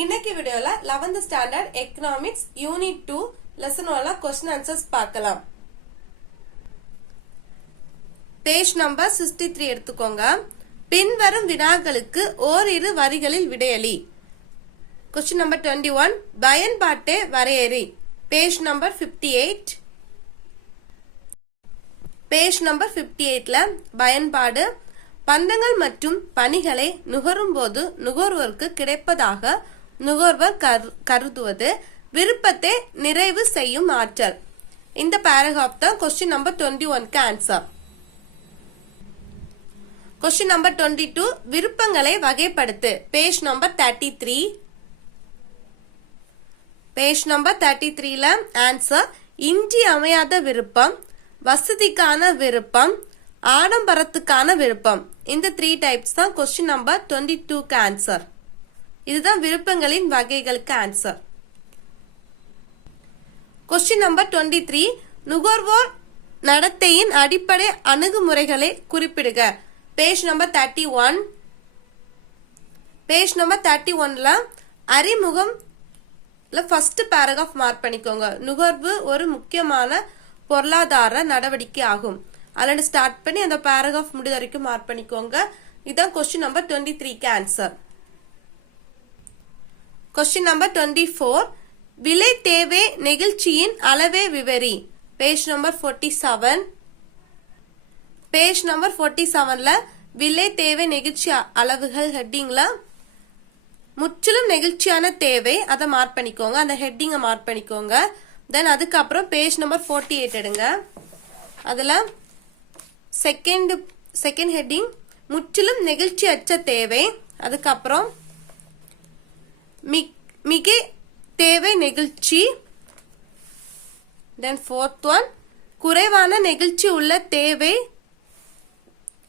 இன்னைக்கு வீடியோல 11th standard economics unit 2 lesson 1ல क्वेश्चन ஆன்சர்ஸ் பார்க்கலாம். பேஜ் நம்பர் 63 எடுத்துக்கோங்க. பின்வரும் வினாக்களுக்கு ஓரிரு வரிகளில் விடையளி. क्वेश्चन நம்பர் 21 பயன்பாட்டை வரையறி. Page number 58. பேஜ் நம்பர் 58ல பயன்பாடு பண்டங்கள் மற்றும் பணிகளை நுகரும் போது நுகர்வோருக்கு கிடைப்பதாக நுகர்வர் கருதுவது விருப்பத்தை நிறைவு செய்யும் ஆற்றல். இந்த பேராகிராஃப் தான் क्वेश्चन நம்பர் 21க்கு ஆன்சர். क्वेश्चन நம்பர் 22 விருப்பங்களை வகைப்படுத்து. Page number 33. பேஜ் நம்பர் 33ல ஆன்சர் இன்றியமையாத விருப்பம், வசதிக்கான விருப்பம், ஆடம்பரத்துக்கான விருப்பம். இந்த 3 டைப்ஸ் தான் क्वेश्चन நம்பர் 22க்கு ஆன்சர். இதுதான் விருப்பங்களின் வகைகளுக்கு ஆன்சர். क्वेश्चन நம்பர் 23 நுகர்வோர் நடத்தையின் அடிப்படை அணுகுமுறைகளை குறிப்பிடுக. Page number 31. பேஜ் நம்பர் 31ல அறிமுகம் ஃபர்ஸ்ட் பேராகிராஃப் மார்க் பண்ணிக்கோங்க. நுகர்வு ஒரு முக்கியமான பொருளாதார நடவடிக்கை ஆகும். அதில் ஸ்டார்ட் பண்ணி அந்த பேராகிராஃப் முடிவு வரைக்கும் மார்க் பண்ணிக்கோங்க. இதுதான் क्वेश्चन நம்பர் 23க்கு ஆன்சர். क्वेश्चन நம்பர் 24 விலை தேவை நெகிழ்ச்சியின் அளவை விவரி. Page number 47. பேஜ் நம்பர் 47ல விலை தேவை நெகிழ்ச்சி அளவுகள் ஹெட்டிங்ல முற்றிலும் நெகிழ்ச்சியான தேவை அதை மார்க் பண்ணிக்கோங்க. அந்த ஹெட்டிங்கை மார்க் பண்ணிக்கோங்க. தென் அதுக்கப்புறம் பேஜ் நம்பர் 48 எடுங்க. அதுல செகண்ட் ஹெட்டிங் முற்றிலும் நெகிழ்ச்சி அற்ற தேவை. அதுக்கப்புறம் மிக தேவை நெகிழ்ச்சி. தென் ஃபோர்த் ஒன் குறைவான நெகிழ்ச்சி உள்ள தேவை,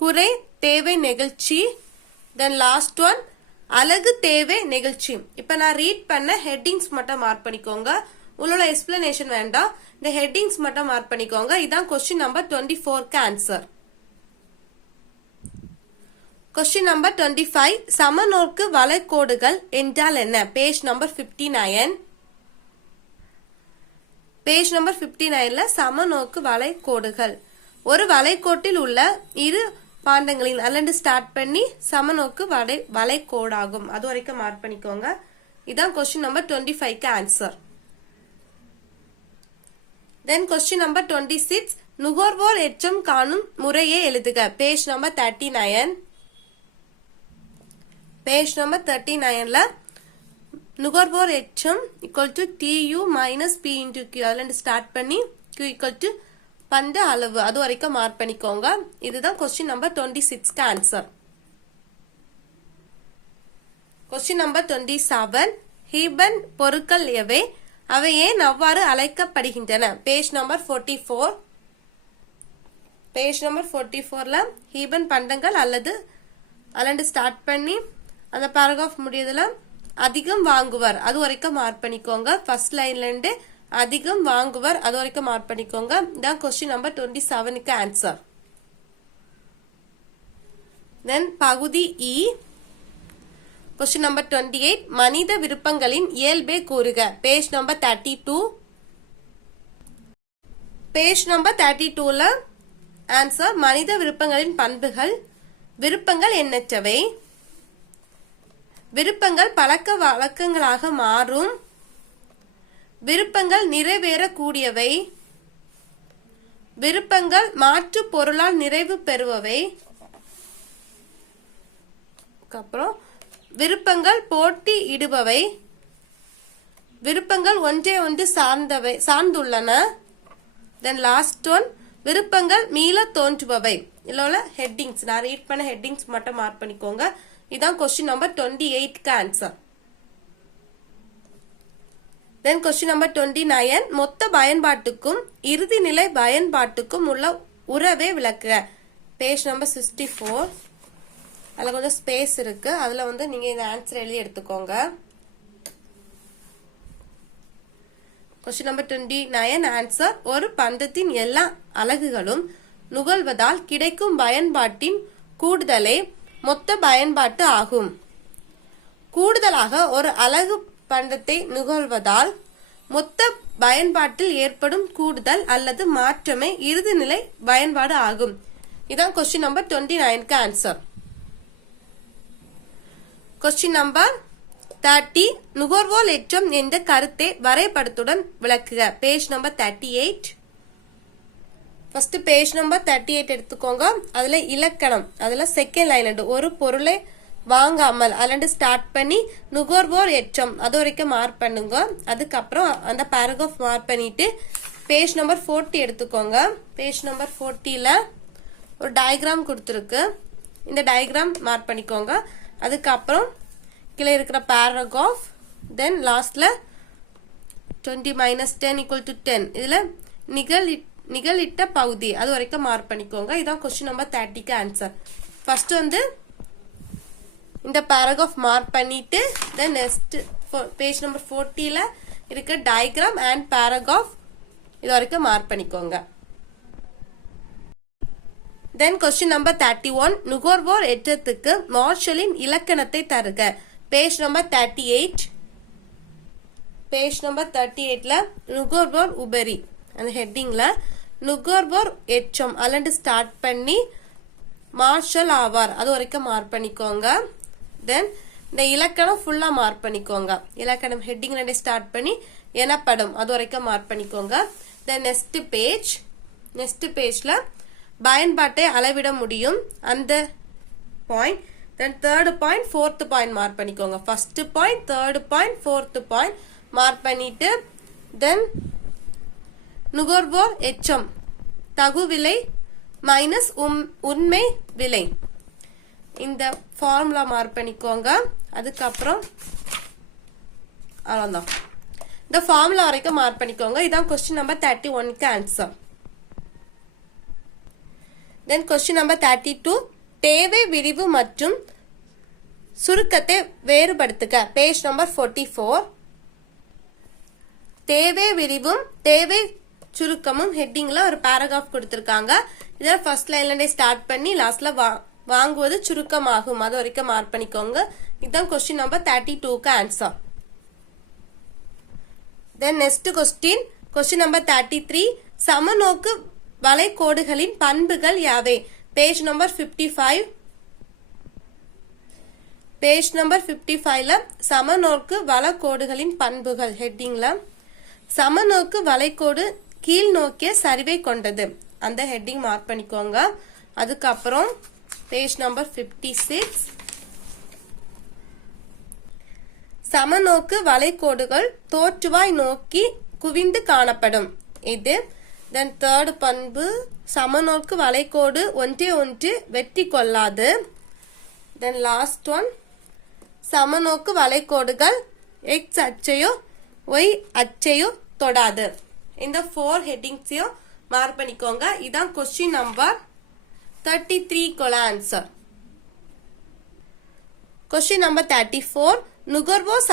குறை தேவை நெகிழ்ச்சி. தென் லாஸ்ட் ஒன் அழகு தேவை நெகிழ்ச்சி. இப்ப நான் ரீட் பண்ண ஹெட்டிங்ஸ் மட்டும் மார்க் பண்ணிக்கோங்க. உங்களோட எக்ஸ்பிளனேஷன் வேண்டாம். இந்த ஹெட்டிங்ஸ் மட்டும் மார்க் பண்ணிக்கோங்க. இதான் क्वेश्चन நம்பர் 24க்கு ஆன்சர். क्वेश्चन நம்பர் 25 சமநோக்கு வளைகோடுகள் என்றால் என்ன? Page number 59. பேஜ் நம்பர் 59ல சமநோக்கு வளைகோடுகள் ஒரு வளைகோட்டில் உள்ள இரு பாண்டங்களின் அல்லது ஸ்டார்ட் பண்ணி சமநோக்கு வளைகோடாகும். அது வரைக்கும் மார்க் பண்ணிக்கோங்க. இதான் क्वेश्चन நம்பர் 25க்கு ஆன்சர். தென் क्वेश्चन நம்பர் 26 நுகர்வோர் எச்சம் காணும் முறையை எழுதுக. Page number 39. பேஜ் நம்பர் 39ல நுகர்வோர் எச்சம் equal to TU minus P into Q. அதுல ஸ்டார்ட் பண்ணி Q ஈக்குவல் டு பண்ட அளவு அது வரைக்கும் மார்க் பண்ணிக்கோங்க. இதுதான் क्वेश्चन நம்பர் 26க்கு ஆன்சர். क्वेश्चन நம்பர் 27 ஹீபன் பொருட்கள் எவை? அவை ஏன் அவ்வாறு அழைக்கப்படுகின்றன? Page number 44. பேஜ் நம்பர் 44ல ஹீபன் பண்டங்கள் அல்லது ஸ்டார்ட் பண்ணி அந்த பேராகிராஃப் முடியதுல அதிகம் வாங்குவர் அது வரைக்கும் மார்க் பண்ணிக்கோங்க. ஃபர்ஸ்ட் லைன்ல இருந்து அதிகம் வாங்குவர் அது வரைக்கும் மார்க் பண்ணிக்கோங்க. இதான் क्वेश्चन நம்பர் 27க்கு ஆன்சர். தென் பகுதி E क्वेश्चन நம்பர் 28 மனித விருப்பங்களின் இயல்பை கூறுக. Page number 32. பேஜ் நம்பர் 32ல ஆன்சர் மனித விருப்பங்களின் பண்புகள். விருப்பங்கள் எண்ணற்றவை. விருப்பங்கள் பழக்க வழக்கங்களாக மாறும். விருப்பங்கள் நிறைவேறக்கூடியவை. விருப்பங்கள் மாற்று பொருளால் நிறைவு பெறுபவை. அப்புறம் விருப்பங்கள் போட்டி இடுபவை. விருப்பங்கள் ஒன்றே ஒன்று சார்ந்துள்ளன. தென் லாஸ்ட் ஒன் விருப்பங்கள் மீள தோன்றுபவை. இல்ல ஹெட்டிங்ஸ் நான் ரீட் பண்ண ஹெட்டிங்ஸ் மட்டும் மார்க் பண்ணிக்கோங்க. இதான் question number 28க்கு answer. Then question number 29 மொத்த பயன்பாட்டுக்கும் இறுதி நிலை பயன்பாட்டுக்கும் உள்ள உறவை விளக்குக. Page number 64. அதுல கொஞ்சம் ஸ்பேஸ் இருக்கு. அதுல நீங்க இந்த ஆன்சர் எழுதி எடுத்துக்கோங்க. क्वेश्चन நம்பர் 29 ஆன்சர் ஒரு பண்டத்தின் எல்லா அலகுகளும் நுகர்வதால் கிடைக்கும் பயன்பாட்டின் கூடுதலே மொத்த பயன்பாட்டு ஆகும். கூடுதல் கூடுதலாக ஒரு அலகு பண்டத்தை நுகர்வதால் மொத்த பயன்பாட்டில் ஏற்படும் கூடுதல் அல்லது மாற்றமே இறுதிநிலை பயன்பாடு ஆகும். இதான் கொஸ்டின் நம்பர் 29க்கு ஆன்சர். கொஸ்டின் நம்பர் 30 நுகர்வோர் ஏற்றம் என்ற கருத்தை வரைபடத்துடன் விளக்குக. Page number 38. First page number 38 எடுத்துக்கோங்க. அதுல இலக்கணம், அதுல செகண்ட் லைன் ஒரு பொருளை வாங்காமல் அல்லது ஸ்டார்ட் பண்ணி நுகர்வோர் ஏற்றம் அது வரைக்கும் மார்க் பண்ணுங்க. அதுக்கப்புறம் அந்த பேராகிராஃப் மார்க் பண்ணிட்டு பேஜ் நம்பர் 40 எடுத்துக்கோங்க. பேஜ் நம்பர் 40ல ஒரு டயக்ராம் கொடுத்துருக்கு. இந்த டயக்ராம் மார்க் பண்ணிக்கோங்க. அதுக்கப்புறம் கீழே இருக்கிற பேராகிராஃப், தென் லாஸ்ட்ல 20 - 10 = 10 இதுல நிகழிட்ட பகுதி அது வரைக்கும் மார்க் பண்ணிக்கோங்க. இதான் கொஸ்டின் நம்பர் 30க்கு ஆன்சர். ஃபர்ஸ்ட் இந்த பேராகிராஃப் மார்க் பண்ணிட்டு தென் நெக்ஸ்ட் பேஜ் நம்பர் 40ல இருக்க டயக்ராம் அண்ட் பேராகிராஃப் இது வரைக்கும் மார்க் பண்ணிக்கோங்க. தென் கொஸ்டின் நம்பர் 31 நுகர்வோர் ஏற்றத்துக்கு மார்ஷலின் இலக்கணத்தை தருக. Page number 38. பேஜ் நம்பர் 38ல நுகர்வோர் உபரி அந்த ஹெட்டிங்ல நுகர்வோர் ஏற்றம் அல்லது ஸ்டார்ட் பண்ணி மார்ஷல் ஆவார் அது வரைக்கும் மார்க் பண்ணிக்கோங்க. தென் இந்த இலக்கணம் ஃபுல்லா மார்க் பண்ணிக்கோங்க. இலக்கணம் ஹெட்டிங்ல ஸ்டார்ட் பண்ணி எனப்படும் அது வரைக்கும் மார்க் பண்ணிக்கோங்க. தென் நெக்ஸ்ட் பேஜ்ல பயன்பாட்டை அளவிட முடியும் அந்த point. Then third point, fourth point mark பண்ணிக்கோங்க. First point, third point, fourth point mark பண்ணிட்டு தென் நுகர்வோர் எச்சம் தகுவிலை மைனஸ் உண்மை விலை இந்த ஃபார்முலா மார்க் பண்ணிக்கோங்க. அதுக்கப்புறம் அவ்வளவுதான். இந்த ஃபார்முலா வரைக்கும் மார்க் பண்ணிக்கோங்க. இதான் கொஸ்டின் நம்பர் 31க்கு ஆன்சர். தென் கொஸ்டின் நம்பர் 32 தேவை விரிவு மற்றும் சுருக்கத்தை வேறுபடுத்துக. Page number 44. தேவை விரிவும் தேவை சுருக்கமும் ஹெட்டிங்ல ஒரு பேராகிராஃப் கொடுத்திருக்காங்க. இத ஃபர்ஸ்ட் லைன்ல ஸ்டார்ட் பண்ணி லாஸ்ட்ல வாங்குவது சுருக்கமாகும் அது வரைக்கும் மார்க் பண்ணிக்கோங்க. இதுதான் கொஸ்டின் நம்பர் 32க்கு answer. Then next question number 33 சமநோக்கு வளைகோடுகளின் பண்புகள் யாவை. Page number 55. பேஜ் நம்பர் 55ல சமநோக்கு வளைகோடுகளின் பண்புகள் ஹெட்டிங்ல சமநோக்கு வளைகோடு கீழ் நோக்கிய சரிவை கொண்டது அந்த ஹெட்டிங் மார்க் பண்ணிக்கோங்க. அதுக்கப்புறம் பேஜ் நம்பர் 56 சமநோக்கு வளைகோடுகள் தோற்றுவாய் நோக்கி குவிந்து காணப்படும் இது. தென் தேர்ட் பண்பு சமநோக்கு வளைகோடு ஒன்றே ஒன்று வெற்றி கொள்ளாது. தென் லாஸ்ட் ஒன் சமநோக்கு வளைகோடுகள் எக்ஸ் அச்சையோ ஒய் அச்சையோ தொடாது. இந்த 4 ஹெட்டிங்ஸையும் மார்க் பண்ணிக்கோங்க. இதான் question number 33 answer. Question number 34 நுகர்வோர்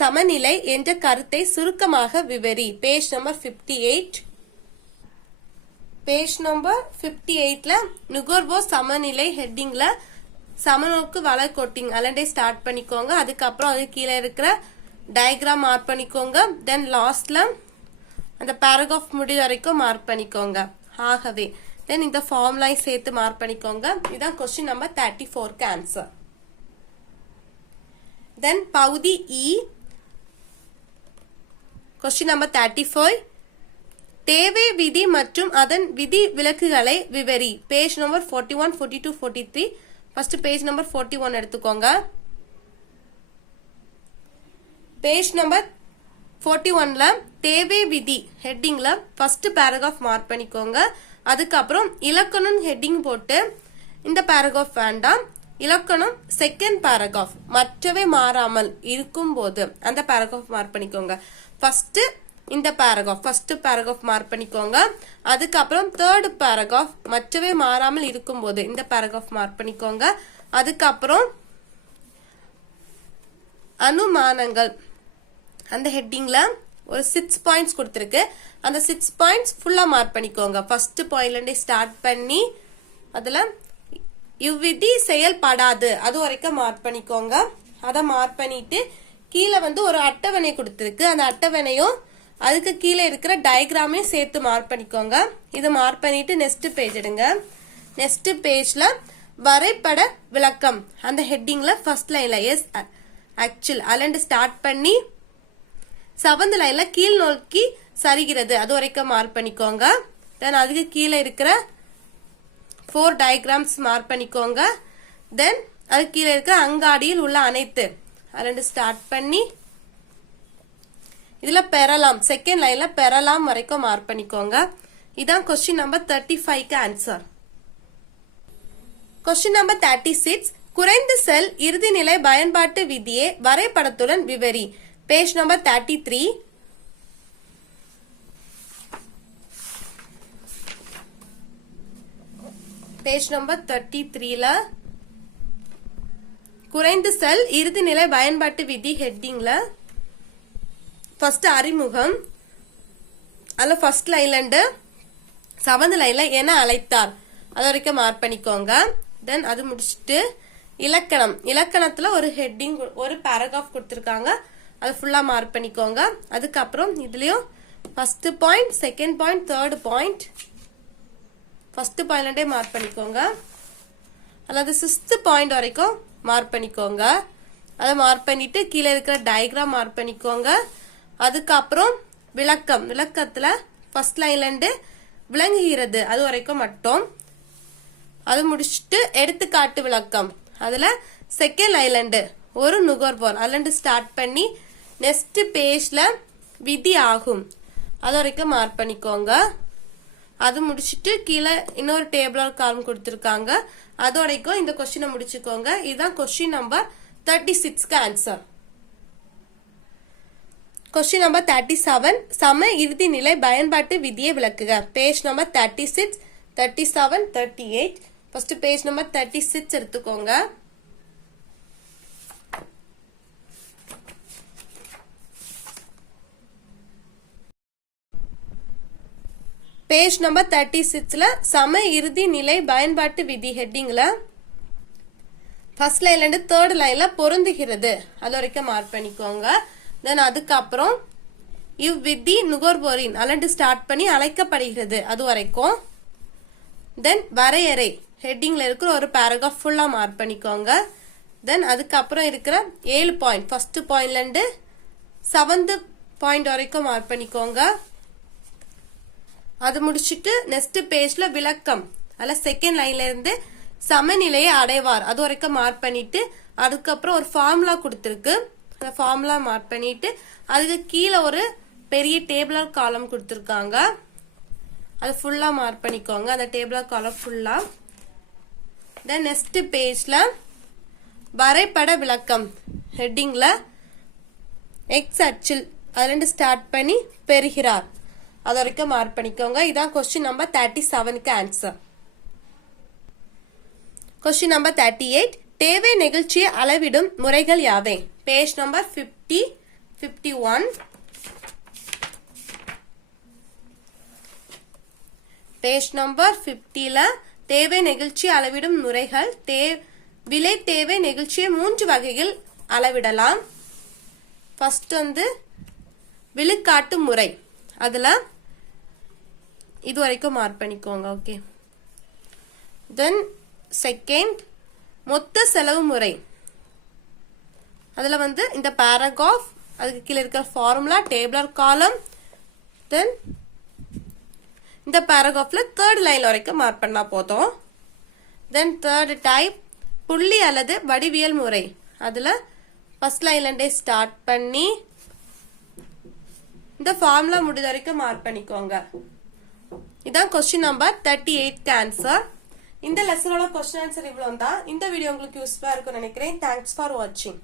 சமநிலை என்ற கருத்தை சுருக்கமாக விவரி. Page number 58. பேஜ் நம்பர் 58ல நுகர்வோர் சமநிலை ஹெட்டிங்ல சமநோக்கு வளைகோட்டிங் அல்லது ஸ்டார்ட் பண்ணிக்கோங்க. அதுக்கப்புறம் அது கீழே இருக்கிற டயக்ராம் மார்க் பண்ணிக்கோங்க. தென் லாஸ்ட்ல அந்த பேராகிராஃப் முடிவு வரைக்கும் மார்க் பண்ணிக்கோங்க. ஆகவே தென் இந்த ஃபார்முலாய் சேர்த்து மார்க் பண்ணிக்கோங்க. இதான் கொஸ்டின் நம்பர் 34க்கு ஆன்சர். தென் பகுதி இ கொஸ்டின் நம்பர் 35 தேவை விதி மற்றும் அதன் விதி விலக்குகளை விவரி. Page number 41, 42, 43. First page number 41 எடுத்துக்கோங்க. பேஜ் நம்பர் 41ல தேவை விதி ஹெட்டிங்ல ஃபர்ஸ்ட் பேராகிராஃப் மார்க் பண்ணிக்கோங்க. அதுக்கப்புறம் இலக்கணம் ஹெட்டிங் போட்டு இந்த பேராகிராஃப் வேண்டாம், இலக்கணம் செகண்ட் பேராகிராஃப் மற்றவை மாறாமல் இருக்கும் போது அந்த பேராகிராஃப் மார்க் பண்ணிக்கோங்க. ஃபர்ஸ்ட் இந்த ஃபர்ஸ்ட் பேராகிராஃப் மார்க் பண்ணிக்கோங்க. அதுக்கப்புறம் தேர்ட் பேராகிராஃப் மற்றவை மாறாமல் இருக்கும் போது இந்த பேராகிராஃப் மார்க் பண்ணிக்கோங்க. அதுக்கப்புறம் அனுமானங்கள் அந்த ஹெட்டிங்ல ஒரு 6 பாயிண்ட்ஸ் கொடுத்திருக்கு. அந்த 6 பாயிண்ட்ஸ் ஃபுல்லா மார்க் பண்ணிக்கோங்க. ஃபர்ஸ்ட் பாயிண்ட்ல இருந்து ஸ்டார்ட் பண்ணி அதுல இவ்விதி செயல்படாது அது வரைக்கும் மார்க் பண்ணிக்கோங்க. அதை மார்க் பண்ணிட்டு கீழே வந்து ஒரு அட்டவணை கொடுத்துருக்கு. அந்த அட்டவணையும் அதுக்கு கீழே இருக்கிற டயக்ராமையும் சேர்த்து மார்க் பண்ணிக்கோங்க. இதை மார்க் பண்ணிட்டு நெக்ஸ்ட் பேஜ் எடுங்க. நெக்ஸ்ட் பேஜ்ல வரைபட விளக்கம் அந்த ஹெட்டிங்ல ஃபர்ஸ்ட் லைன்ல எஸ் ஆக்சுவல் அலண்டு ஸ்டார்ட் பண்ணி 7th லைன்ல கீழ் நோக்கி சரிகிறது அது வரைக்கும் மார்க் பண்ணிக்கோங்க. தென் அதுக்கு கீழே இருக்கிற 4 டயக்ராம்ஸ் மார்க் பண்ணிக்கோங்க. தென் அது கீழே இருக்கிற அங்காடியில் உள்ள அனைத்து அலண்டு ஸ்டார்ட் பண்ணி இதுல பெறலாம் செகண்ட் லைன்ல பெறலாம் வரைக்கும் மார்க் பண்ணிக்கோங்க. இதான் கொஸ்டின் நம்பர் 35க்கு ஆன்சர். கொஸ்டின் நம்பர் 36 குறைந்த செல் இறுதிநிலை பயன்பாட்டு விதியை வரைபடத்துடன் விவரி. Page number 33. பேஜ் நம்பர் 33ல குறைந்த செல் இறுதிநிலை பயன்பாட்டு விதி ஹெட்டிங்ல ஃபர்ஸ்ட் அறிமுகம் அதுல ஃபர்ஸ்ட் லைன்ல இருந்து 7th லைன்ல என அழைத்தார் அது வரைக்கும் மார்க் பண்ணிக்கோங்க. தென் அது முடிச்சுட்டு இலக்கணம் இலக்கணத்துல ஒரு ஹெட்டிங் ஒரு பேராகிராஃப் கொடுத்திருக்காங்க அது ஃபுல்லா மார்க் பண்ணிக்கோங்க. அதுக்கப்புறம் இதுலயும் first point second point third point first பாயிண்ட்லயே மார்க் பண்ணிக்கோங்க. அதாவது 6th பாயிண்ட் வரைக்கும் மார்க் பண்ணிக்கோங்க. அதை மார்க் பண்ணிட்டு கீழே இருக்கிற டயக்ராம் மார்க் பண்ணிக்கோங்க. அதுக்கப்புறம் விளக்கம் விளக்கத்துல ஃபர்ஸ்ட் லைன்ல இருந்து விளங்குகிறது அது வரைக்கும் மட்டும் அது முடிச்சுட்டு எடுத்துக்காட்டு விளக்கம் அதுல செகண்ட் லைன்ல இருந்து ஒரு நுகர்வோர் அதுல ஸ்டார்ட் பண்ணி நெக்ஸ்ட் பேஜ்ல விதி ஆகும் அது வரைக்கும் மார்க் பண்ணிக்கோங்க. அது முடிச்சுட்டு கீழே இன்னொரு டேபிள் காலம் கொடுத்திருக்காங்க அது வரைக்கும் இந்த கொஸ்டினை முடிச்சுக்கோங்க. இதுதான் கொஸ்டின் நம்பர் 36க்கு ஆன்சர். கொஸ்டின் நம்பர் 37 சம இறுதி நிலை பயன்பாட்டு விதியை விளக்குக. Page number 36 37 38. First page number 36 எடுத்துக்கோங்க. பேஜ் நம்பர் 36ல சம இறுதி நிலை பயன்பாட்டு விதி ஹெட்டிங்ல ஃபர்ஸ்ட் லைன்ல இருந்து தேர்ட் லைன்ல பொருந்துகிறது அது வரைக்கும் மார்க் பண்ணிக்கோங்க. தென் அதுக்கப்புறம் இவ்விதி நுகர்வோரின் அலண்டு ஸ்டார்ட் பண்ணி அழைக்கப்படுகிறது அது வரைக்கும். தென் வரையறை ஹெட்டிங்ல இருக்கிற ஒரு பேராகிராஃப் ஃபுல்லா மார்க் பண்ணிக்கோங்க. தென் அதுக்கப்புறம் இருக்கிற 7 பாயிண்ட் ஃபர்ஸ்ட் பாயிண்ட்ல இருந்து 7th பாயிண்ட் வரைக்கும் மார்க் பண்ணிக்கோங்க. அது முடிச்சிட்டு நெக்ஸ்ட் பேஜ்ல விளக்கம் அதுல செகண்ட் லைன்ல இருந்து சமநிலையை அடைவார் அது வரைக்கும் மார்க் பண்ணிட்டு அதுக்கப்புறம் ஒரு ஃபார்முலா கொடுத்திருக்கு அந்த ஃபார்முலா மார்க் பண்ணிட்டு அதுக்கு கீழே ஒரு பெரிய டேபிளர் காலம் கொடுத்திருக்காங்க அது ஃபுல்லா மார்க் பண்ணிக்கோங்க அந்த டேபிளர் காலம் ஃபுல்லா. தென் நெக்ஸ்ட் பேஜ்ல வரைபட விளக்கம் ஹெட்டிங்ல எக்ஸ் அச்சில் அதுல ஸ்டார்ட் பண்ணி பெறுகிறார் அது வரைக்கும் மார்க் பண்ணிக்கோங்க. இதான் கொஸ்டின் நம்பர் 37க்கு ஆன்சர். கொஸ்டின் நம்பர் 38 தேவை நிகழ்ச்சியை அளவிடும் முறைகள் யாவை. Page number 50 51. பேஜ் நம்பர் 50ல தேவை நிகழ்ச்சி அளவிடும் முறைகள் விலை தேவை நிகழ்ச்சியை 3 வகையில் அளவிடலாம். ஃபர்ஸ்ட் வந்து விழுக்காட்டு முறை அதுல இது வரைக்கும் மார்க் பண்ணிக்கோங்க. ஓகே. தென் செகண்ட் மொத்த செலவு முறை அதுல வந்து இந்த பேராகிராஃப் அதுக்கு கீழே இருக்கிற ஃபார்முலா டேபிளர் காலம் தென் இந்த பேராகிராஃப்ல தேர்ட் லைன் வரைக்கும் மார்க் பண்ணா போதும். தென் தேர்ட் டைப் புள்ளி அல்லது வடிவியல் முறை அதுல ஃபர்ஸ்ட் லைன்ல இருந்தே ஸ்டார்ட் பண்ணி இந்த ஃபார்முலா முடிஞ்ச வரைக்கும் மார்க் பண்ணிக்கோங்க. இதான் கொஸ்டின் நம்பர் 38க்கு ஆன்சர். இந்த லெசனோட கொஸ்டின் ஆன்சர் இவ்வளவு தான். இந்த வீடியோ உங்களுக்கு யூஸ்ஃபுல்லா இருக்கும்னு நினைக்கிறேன். தேங்க்ஸ் ஃபார் வாட்சிங்.